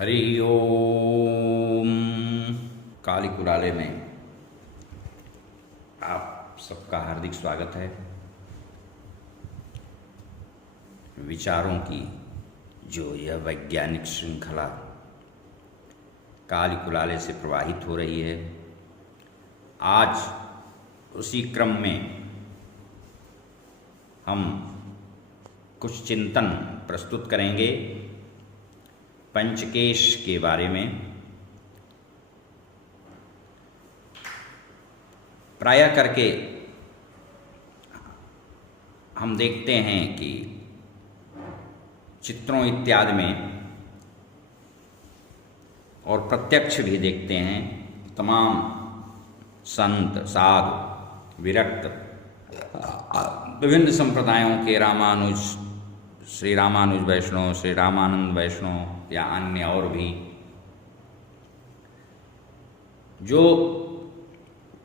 हरि ओम। काली कुराले में आप सबका हार्दिक स्वागत है। विचारों की जो यह वैज्ञानिक श्रृंखला काली कुलाले से प्रवाहित हो रही है, आज उसी क्रम में हम कुछ चिंतन प्रस्तुत करेंगे पंचकेश के बारे में। प्रायः करके हम देखते हैं कि चित्रों इत्यादि में और प्रत्यक्ष भी देखते हैं, तमाम संत साधु विरक्त विभिन्न संप्रदायों के श्री रामानुज वैष्णव, श्री रामानंद वैष्णव या अन्य और भी, जो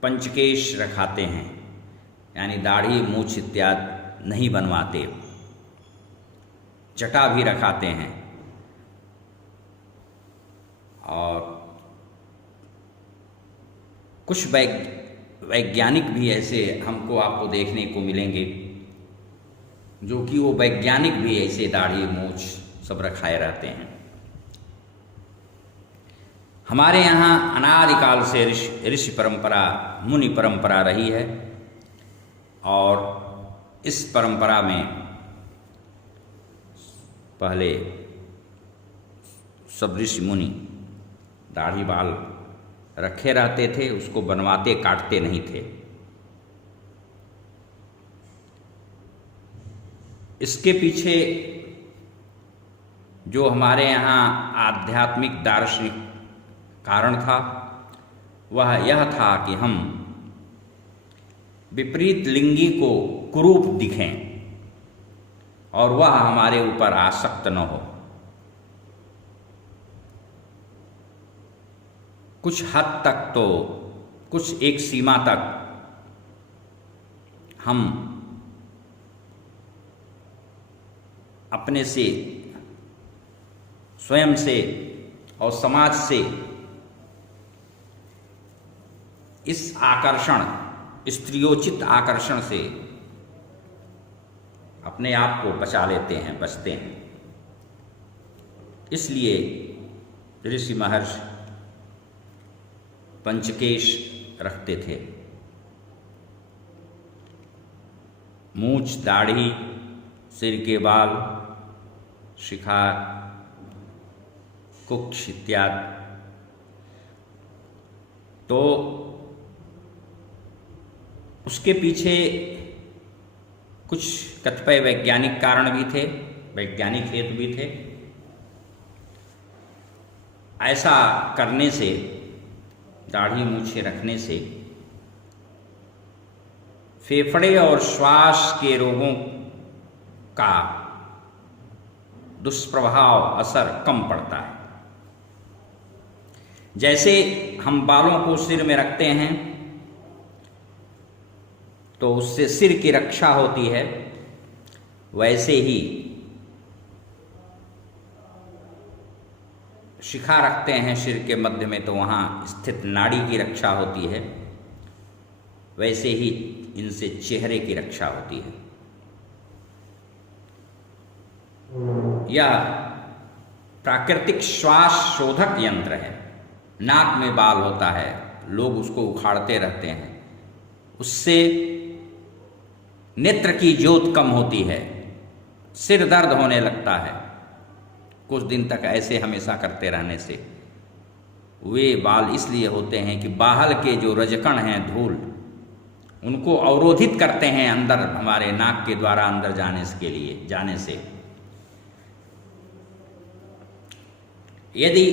पंचकेश रखाते हैं, यानी दाढ़ी मूछ इत्यादि नहीं बनवाते, जटा भी रखाते हैं। और कुछ वैज्ञानिक भी ऐसे हमको आपको देखने को मिलेंगे जो कि वो वैज्ञानिक भी ऐसे दाढ़ी मूछ सब रखाए रहते हैं। हमारे यहाँ अनादिकाल से ऋषि परंपरा, मुनि परंपरा रही है और इस परंपरा में पहले सब ऋषि मुनि दाढ़ी बाल रखे रहते थे, उसको बनवाते काटते नहीं थे। इसके पीछे जो हमारे यहाँ आध्यात्मिक दार्शनिक कारण था, वह यह था कि हम विपरीत लिंगी को कुरूप दिखें और वह हमारे ऊपर आसक्त न हो। कुछ हद तक तो, कुछ एक सीमा तक हम अपने से, स्वयं से और समाज से इस आकर्षण, स्त्रियोचित आकर्षण से अपने आप को बचा लेते हैं, बचते हैं। इसलिए ऋषि महर्षि पंचकेश रखते थे। मूछ, दाढ़ी, सिर के बाल, शिखा, कुक्ष इत्यादि। तो उसके पीछे कुछ कतिपय वैज्ञानिक कारण भी थे, वैज्ञानिक हेतु भी थे। ऐसा करने से, दाढ़ी मूछें रखने से फेफड़े और श्वास के रोगों का दुष्प्रभाव, असर कम पड़ता है। जैसे हम बालों को सिर में रखते हैं तो उससे सिर की रक्षा होती है, वैसे ही शिखा रखते हैं सिर के मध्य में तो वहाँ स्थित नाड़ी की रक्षा होती है, वैसे ही इनसे चेहरे की रक्षा होती है। यह प्राकृतिक श्वास शोधक यंत्र है। नाक में बाल होता है, लोग उसको उखाड़ते रहते हैं, उससे नेत्र की ज्योत कम होती है, सिर दर्द होने लगता है। कुछ दिन तक ऐसे हमेशा करते रहने से वे बाल इसलिए होते हैं कि बाहर के जो रजकण हैं, धूल, उनको अवरोधित करते हैं अंदर, हमारे नाक के द्वारा अंदर जाने से। यदि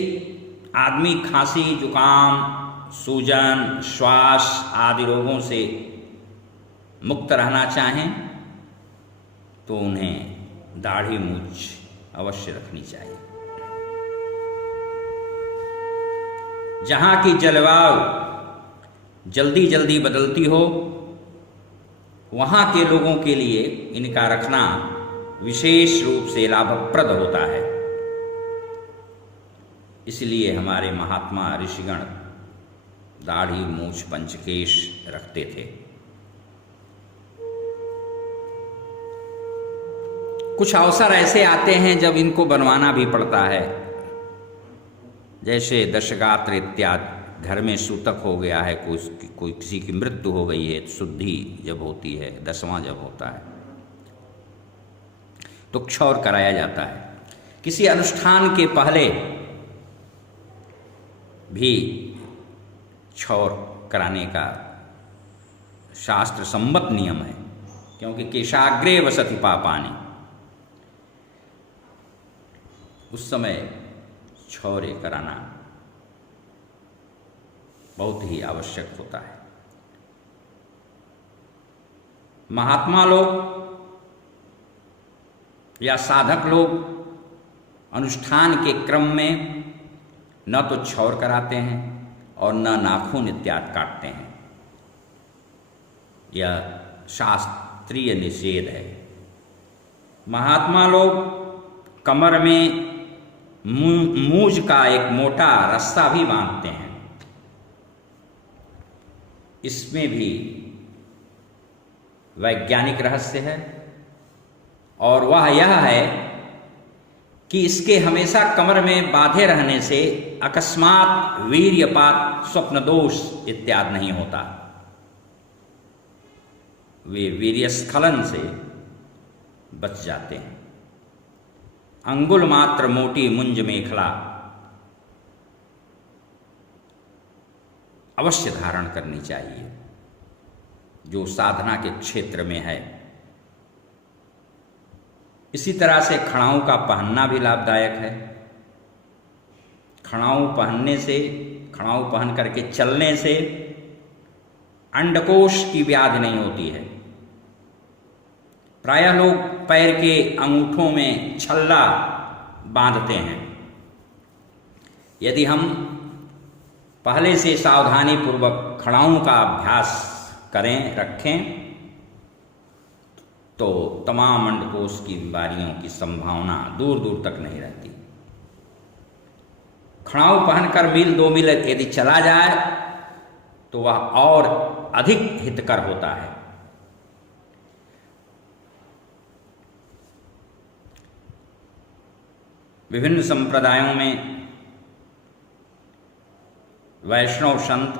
आदमी खांसी, जुकाम, सूजन, श्वास आदि रोगों से मुक्त रहना चाहें तो उन्हें दाढ़ी मूछ अवश्य रखनी चाहिए। जहाँ की जलवायु जल्दी जल्दी बदलती हो, वहाँ के लोगों के लिए इनका रखना विशेष रूप से लाभप्रद होता है। इसलिए हमारे महात्मा ऋषिगण दाढ़ी मूछ पंचकेश रखते थे। कुछ अवसर ऐसे आते हैं जब इनको बनवाना भी पड़ता है, जैसे दशगात्र इत्यादि। घर में सूतक हो गया है, कोई किसी की मृत्यु हो गई है, शुद्धि जब होती है, 10वां जब होता है तो क्षौर कराया जाता है। किसी अनुष्ठान के पहले भी क्षौर कराने का शास्त्र सम्मत नियम है, क्योंकि केशाग्रे वसति पापानि, उस समय क्षौर्य कराना बहुत ही आवश्यक होता है। महात्मा लोग या साधक लोग अनुष्ठान के क्रम में न तो क्षौर कराते हैं और न नाखून इत्यादि काटते हैं। यह शास्त्रीय निषेध है। महात्मा लोग कमर में मूंज का एक मोटा रस्सा भी बांधते हैं। इसमें भी वैज्ञानिक रहस्य है, और वह यह है कि इसके हमेशा कमर में बांधे रहने से अकस्मात वीर्यपात, स्वप्न दोष इत्यादि नहीं होता। वे वीर्यस्खलन से बच जाते हैं। अंगुल मात्र मोटी मुंज मेखला अवश्य धारण करनी चाहिए, जो साधना के क्षेत्र में है। इसी तरह से खड़ाऊ का पहनना भी लाभदायक है। खड़ाऊ पहन करके चलने से अंडकोश की व्याधि नहीं होती है। प्रायः लोग पैर के अंगूठों में छल्ला बांधते हैं। यदि हम पहले से सावधानी पूर्वक खड़ाऊ का अभ्यास रखें तो तमाम अंडकोश की बीमारियों की संभावना दूर दूर तक नहीं रहती। खड़ाऊ पहनकर मील 2 मील यदि चला जाए तो वह और अधिक हितकर होता है। विभिन्न संप्रदायों में वैष्णव संत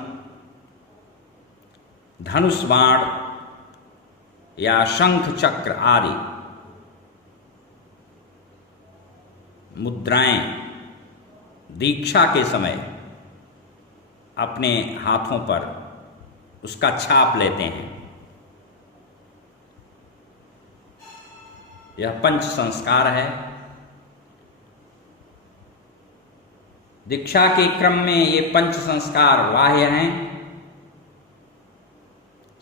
धनुष बाण या शंख चक्र आदि मुद्राएं दीक्षा के समय अपने हाथों पर उसका छाप लेते हैं। यह पंच संस्कार है। दीक्षा के क्रम में ये पंच संस्कार बाह्य हैं।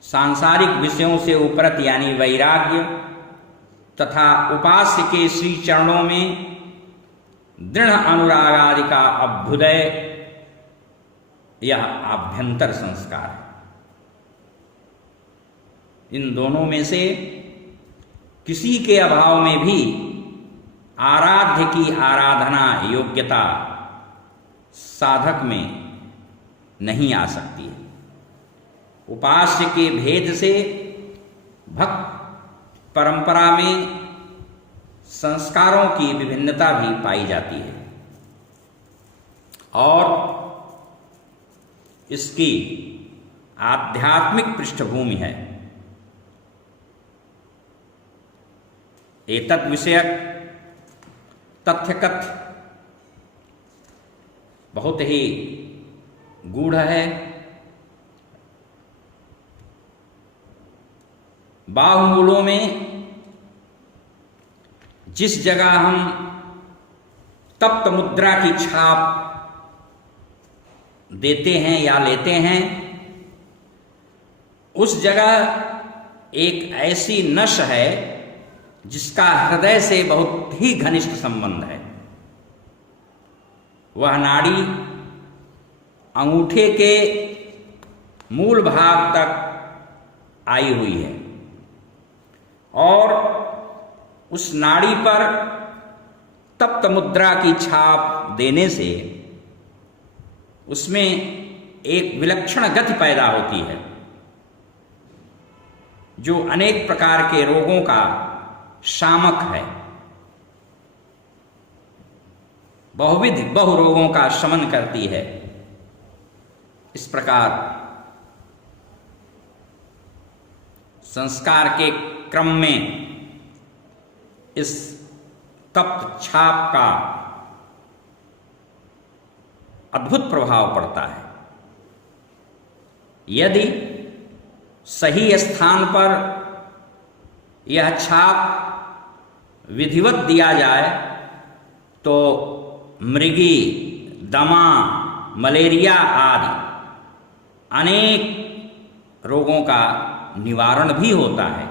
सांसारिक विषयों से उपरत यानी वैराग्य तथा उपास्य के श्री चरणों में दृढ़ अनुराग आदि का अभ्युदय, यह आभ्यंतर संस्कार है। इन दोनों में से किसी के अभाव में भी आराध्य की आराधना योग्यता साधक में नहीं आ सकती है। उपास्य के भेद से भक्त परंपरा में संस्कारों की विभिन्नता भी पाई जाती है और इसकी आध्यात्मिक पृष्ठभूमि है। एतत् विषयक तथ्यकथ्य बहुत ही गूढ़ है। बाहुमूलों में जिस जगह हम तप्त मुद्रा की छाप देते हैं या लेते हैं, उस जगह एक ऐसी नस है जिसका हृदय से बहुत ही घनिष्ठ संबंध है। वह नाड़ी अंगूठे के मूल भाग तक आई हुई है और उस नाड़ी पर तप्त मुद्रा की छाप देने से उसमें एक विलक्षण गति पैदा होती है जो अनेक प्रकार के रोगों का शामक है, बहुविध बहुरोगों का शमन करती है। इस प्रकार संस्कार के क्रम में इस तप्त छाप का अद्भुत प्रभाव पड़ता है। यदि सही स्थान पर यह छाप विधिवत दिया जाए तो मृगी, दमा, मलेरिया आदि अनेक रोगों का निवारण भी होता है।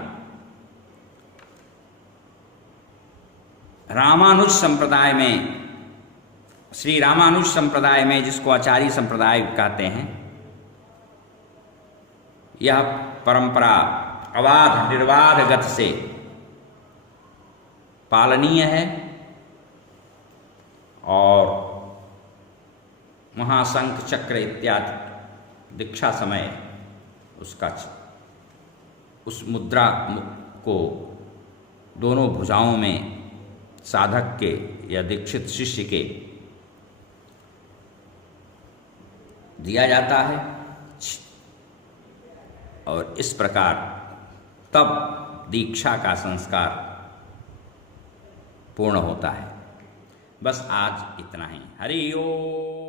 रामानुज संप्रदाय में, श्री रामानुज संप्रदाय में, जिसको आचार्य संप्रदाय कहते हैं, यह परंपरा अबाध निर्बाध गति से पालनीय है और महाशंख चक्र इत्यादि दीक्षा समय उस मुद्रा को दोनों भुजाओं में साधक के या दीक्षित शिष्य के दिया जाता है और इस प्रकार तब दीक्षा का संस्कार पूर्ण होता है। बस आज इतना ही। हरि ओम।